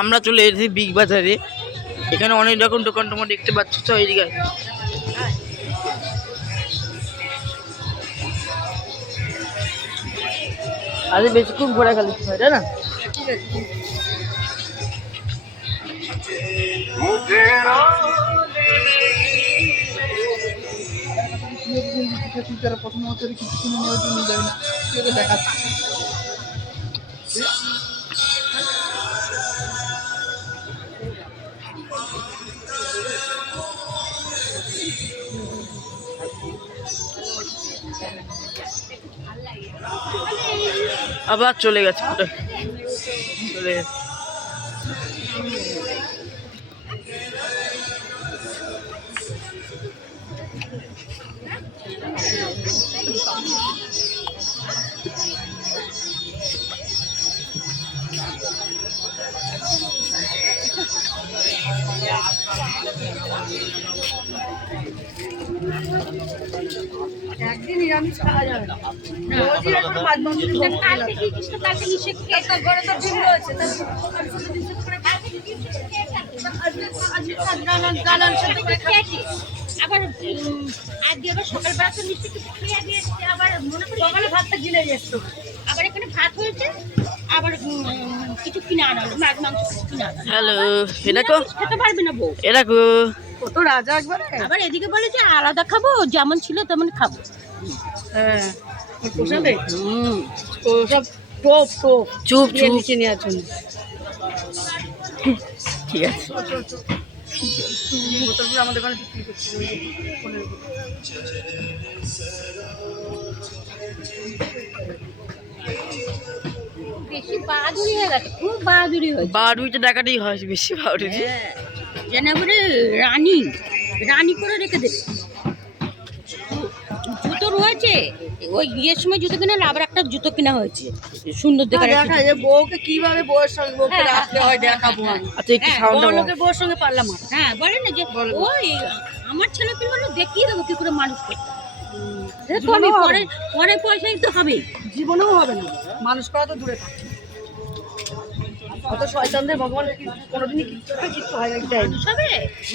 আমরা চলে এসেছি বিগ বাজারে। এখানে অনেক রকম দোকান তোমরা দেখতে পাচ্ছ। তো এইদিকে আজ বেশিক্ষণ ঘোরা খালি তাই না? প্রথম কিছু কিনে নেওয়ার জন্য যাবে না, দেখাচ্ছে। আবার চলে গেছে চলে গেছে। একদিন নিরামিষ খাওয়া যাবে না, আবার আজকে আবার সকালবেলা তো মিষ্টি কিছু খেয়ে দিয়ে আবার মনে করি সকালে ভাতটা গিলে গেছিল। আবার এখানে ভাত হয়েছে, আবার কিছু কিনে আনা হলো, মাছ মাংস কিনে আনা। হ্যালো, এরকো খেতে পারবে না বউ, এরকো কত রাজা একবারে। আবার এদিকে বলে যে আলাদা খাবো, যেমন ছিল তেমন খাবো। হ্যাঁ, পোষাবে। ওসব টোপ টোপ চুপ চুপ নিচে নেওয়ার জন্য। ঠিক আছে। বোতলগুলো আমাদের ওখানে বিক্রি করছে। বেশি বাহাদুরি হয়ে গেছে, খুব বাহাদুরি হয়েছে। বাহাদুরিটা দেখাতেই হয়, বেশি বাহাদুরি। যেন এবারে রানী রানী করে রেখে দেবে। জুতো রয়েছে, ওই বিয়ের সময় জুতো কিনে আবার একটা জুতো কিনা হয়েছে সুন্দর দেখে। দেখা যে বউকে কিভাবে বউয়ের সঙ্গে বউকে রাখতে হয় দেখাবো আমি। আচ্ছা একটু সাউন্ডটা লোকের বউয়ের সঙ্গে পারলাম না। হ্যাঁ, বলে না যে ওই আমার ছেলে কিনবো, দেখিয়ে দেবো কি করে মানুষ করতে। তো আমি পরে পরে পয়সাই তো হবে, জীবনেও হবে না। মানুষ করা তো দূরে থাকে। অত শয়তানদের ভগবান কোনোদিনই কিচ্ছু হয় না। মানুষ হবে,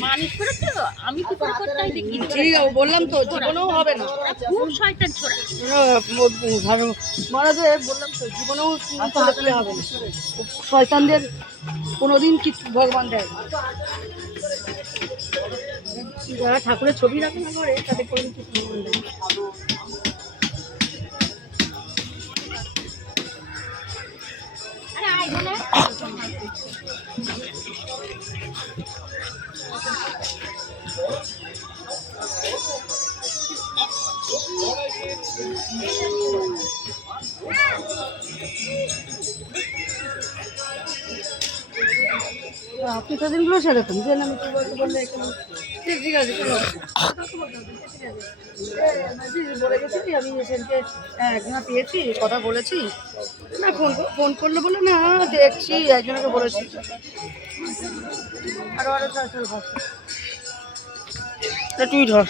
মানুষ করে তো আমি কি করে করতে হয় দেখি। ঠিক আছে, বললাম তো জীবনেও হবে না। খুব শয়তান ছোড়া। মহারাজে বললাম তো জীবনেও থাকলে হবে না। শয়তানদের কোনোদিন কিছু ভগবান দেয় না। যারা ঠাকুরের ছবি রাখে না করে তাদের কোনোদিন কিছু ভগবান দেয় না। আরে আয় বলে আপনি সেদিনগুলো সেরকম যে আমি কি বলতে বললে এখানে ঠিক আছে চলো বলে গেছি আমি সেদিনকে একজনা পেয়েছি, কথা বলেছি না, ফোন করলে বলে না দেখছি, একজনকে বলেছি। আরো তুই ধর।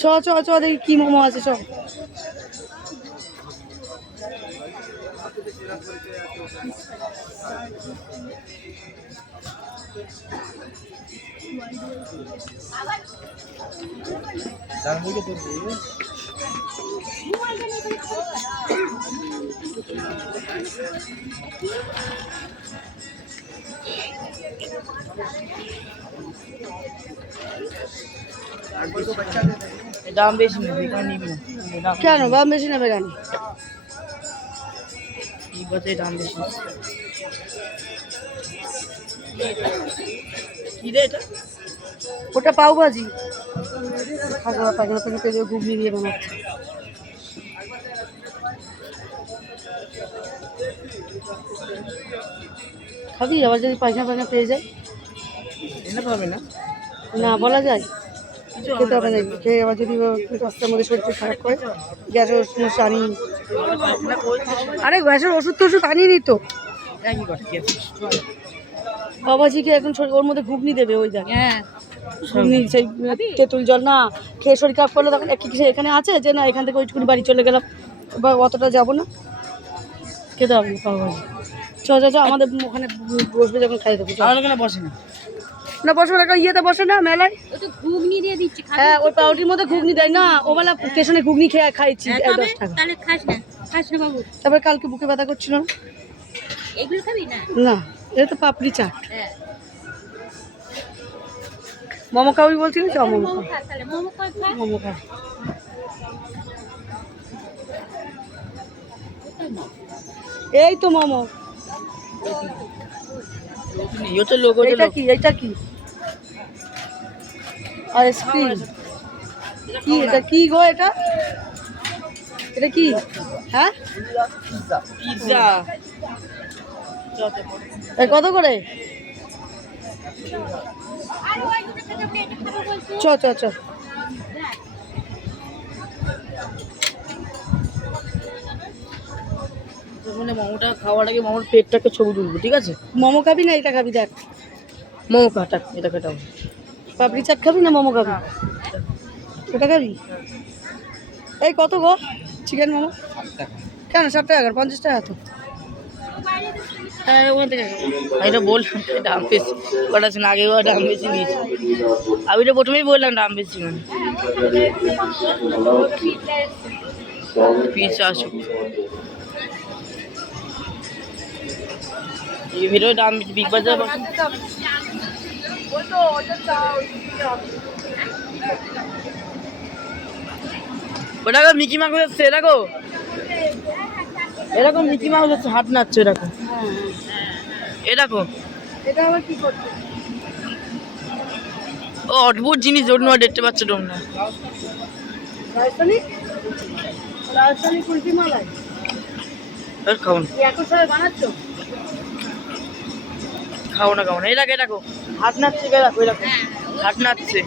চ চ চ দেখি কি মোমো আছে সব। দাম বেশি নেবে, এখানে নিবি না। কেন দাম বেশি নেবে কেন? বিগ বাজারে দাম বেশি। কি রে এটা? ওটা পাও ভাজি পাগলা পাগলা করে পেঁয়াজ ঘুগনি দিয়ে বানাচ্ছে। খাবি আবার যদি পায়খানা পায়খানা পেয়ে যায়? এনে পাবে না, না বলা যায়, খেতে হবে না। খেয়ে আবার যদি রাস্তার মধ্যে শরীরটা খারাপ করে গ্যাসের ওষুধ আনিয়ে নি। আরে গ্যাসের ওষুধ তো ওষুধ আনিয়ে নি তো। একই কথা কি আছে? বাবাজিকে এখন ওর মধ্যে ঘুগনি দেবে, ওই দেখ হ্যাঁ ঘুগনি সেই তেঁতুল জল না খেয়ে শরীর খারাপ করলে তখন কি কিছু এখানে আছে যে না এখান থেকে ওইটুকুনি বাড়ি চলে গেলাম বা অতটা যাবো না, খেতে হবে না বাবাজি। চ চ চ আমাদের ওখানে বসবে যখন খাই দেবো। আমার ওখানে বসে না। না বসবে না, ইয়েতে বসে না মেলায়। ও তো ঘুগনি দিয়ে দিচ্ছি হ্যাঁ ওই পাউরুটির মধ্যে ঘুগনি দেয় না, ও বেলা স্টেশনে ঘুগনি খেয়ে খাইছি হ্যাঁ, 10 টাকা। তাহলে খাস না বাবু। তারপরে কালকে বুকে ব্যথা করছিল না? এগুলো খাবি না? না এটা তো পাপড়ি চাট। হ্যাঁ মোমো খাবি বলছিলি, চ মোমো মোমো খা। খা, তাহলে মোমো কর খা। মোমো খা। এই তো মোমো। ইয়ে তো লোক এইটা কি? এইটা কি? আইসক্রিম কি? এটা কি গো? এটা এটা কি? হ্যাঁ পিৎজা এ কত করে? আর ওই দুটো থেকে আপনি এটা খাবো বলছো? চ চ চ। মানে মোমোটা খাওয়ার আগে মোমোর পেটটাকে ছবি তুলবো, ঠিক আছে? মোমো খাবি না এটা খাবি? দেখ মোমো কাটা, এটা কাটাবো। পাপড়ি চাট খাবি না মোমো খাবি? ওটা খাবি? এই কত গো চিকেন মোমো? কেন 60 টাকা? 50 টাকা তো। হ্যাঁ ওখান থেকে এটা বললাম দাম বেশি, কটা ছিল আগে দাম বেশি নিয়েছে। আমি তো প্রথমেই বললাম দাম বেশি মানে। পিৎজা আসুক, এই ভিডিও দাম বেশি। বিগ বাজার ওটা মিকি মাউস হচ্ছে, এরকম এরকম মিকি মাউস হচ্ছে, হাত নাচছে এরকম এরকম। এটা আবার কি করছে? ও অদ্ভুত জিনিস জন্য দেখতে পাচ্ছে তোমরা। রাজস্থানি রাজস্থানি কুলফি মালাই খাও না, এখন সবাই বানাচ্ছো? খাও না, খাও না। এই দেখো, এই দেখো হাত নাচছে, এই দেখো, এই দেখো হাত নাচছে।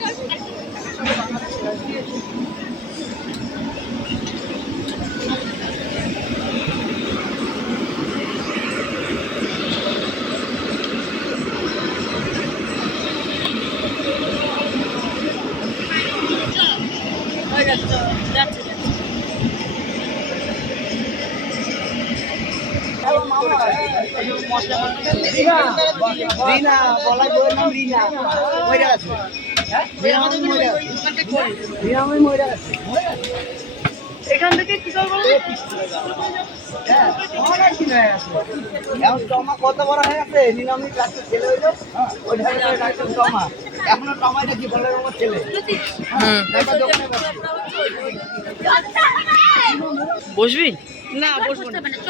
এখান থেকে কি করবো? কত বড় হয়ে গেছে নিলামি ডাক্তার ছেলে হইলো ওই ঢাকা ডাক্তার টমা এখনো টমাইটা কি বলে আমার ছেলে বসবি? না বসতে হবে না, চ